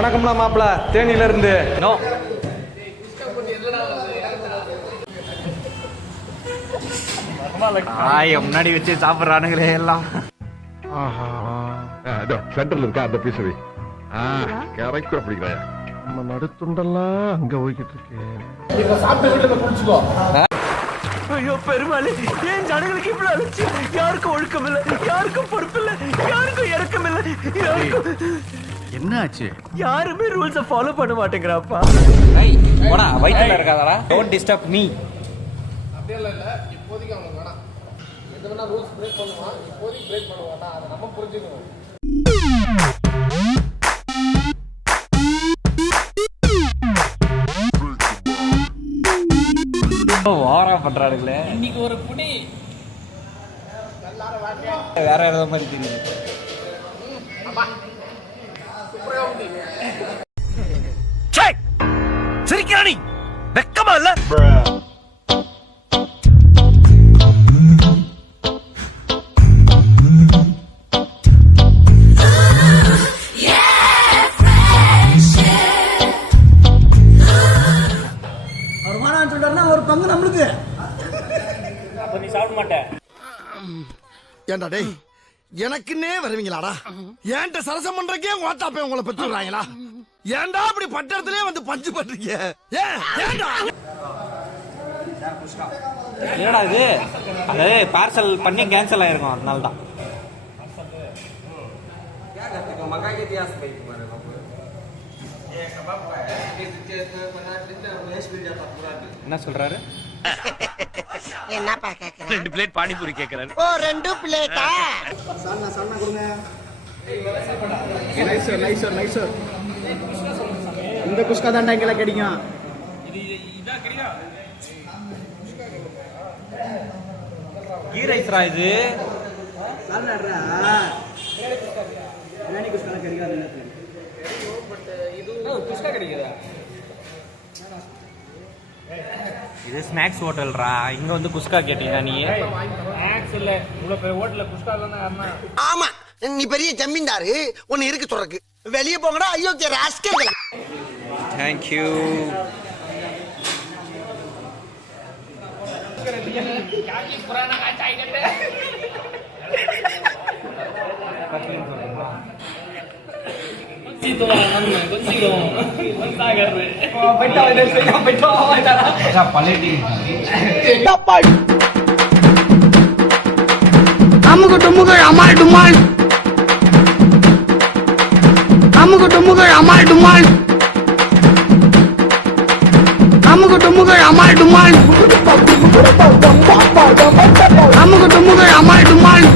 வணக்கம்லாம் மாப்பிள்ள, தேனியில இருந்து. நோ முன்னாடி வச்சு சாப்பிட்றானுங்களே எல்லாம். சென்டர்ல இருக்கா அந்த பீசவி கரெக்டா பிடிக்கிறாயா? நம்ம நடுத்துண்டெல்லாம் அங்க போய்கிட்டு இருக்கு. ஐயோ பெருமாளே, ஏன் ஜனங்களுக்கு இவ்வளவு அழைச்சி? யாருக்கும் ஒழுக்கம் இல்லை, யாருக்கும் பொறுப்பு இல்லை, யாருக்கும் இறக்கம் இல்லை. என்ன ஆச்சு? யாருமே ரூல்ஸை ஃபாலோ பண்ண மாட்டேங்கிறாப்பா. போடா, வயிற்றுல இருக்காதடா. Don't disturb me. அப்படியே இல்லை, இப்போதைக்கு அவங்க வேணாம். எது வேணா ரூல்ஸ் பிரேக் பண்ணுவான், இப்போதைக்கு பிரேக் பண்ணுவானா, அதை நம்ம புரிஞ்சுக்கணும். ஓவரா பண்றானுங்களே. இன்னைக்கு ஒரு புடி வேற ஏதோ மாதிரி தெரியுது. சிரிக்கிறானி வெக்கமா இல்ல? ஒரு பங்கு நம்மளுக்கு. அப்ப நீ சாப்பிட மாட்டேன். ஏண்டா டேய், எனக்குன்னே வருவீங்களாடா? ஏன்ட்ட சரசம் பண்றக்கே ஓட்டாப்பே உங்களை பெற்றுறாங்களா? ஏன்டா அப்படி பட்டத்திலே வந்து பஞ்சு பண்றீங்க? ஏன்டா என்னடா இது? அது பார்சல் பண்ணி கேன்சல் ஆயிருக்கும், அதனால தான். என்ன சொல்றாரு? என்னப்பா கேக்குற? 2 பிளேட் பானிபூரி கேக்குறாரு. ஓ 2 பிளேட்டா? சன்னா கொடுங்க. நைசர். இந்த குஸ்கா தாண்டா இங்க கிடைக்கும். கீ ரைஸ் ரா இது. இது ஸ்நாக்ஸ் ஹோட்டல்ரா. இங்க வந்து குஸ்கா கேட்டீங்க நீ? ஸ்நாக்ஸ் இல்ல, இவ்வளவு பெரிய ஹோட்டல்ல குஸ்கா தானே. ஆமா, நீ பெரிய ஜமீன்தாரு, உன்னை இருக்கு சொல்றக்கு. வெளிய போங்கடா, அயோக்கிய ராஸ்கல். Thank you. காக்கி புராண காட்சி ஆயிட்டே. சீதோவா நம்ம கொஞ்சம் வந்தாகறே. பைட்டா வைடா. अच्छा पलेटी. அமுகு டுமுகு அமால் டுமால். அமுகு டுமுகு அமால் டுமால். அமுகு டுமுகு அமால் டுமால். அமுகு டுமுகு அமால் டுமால்.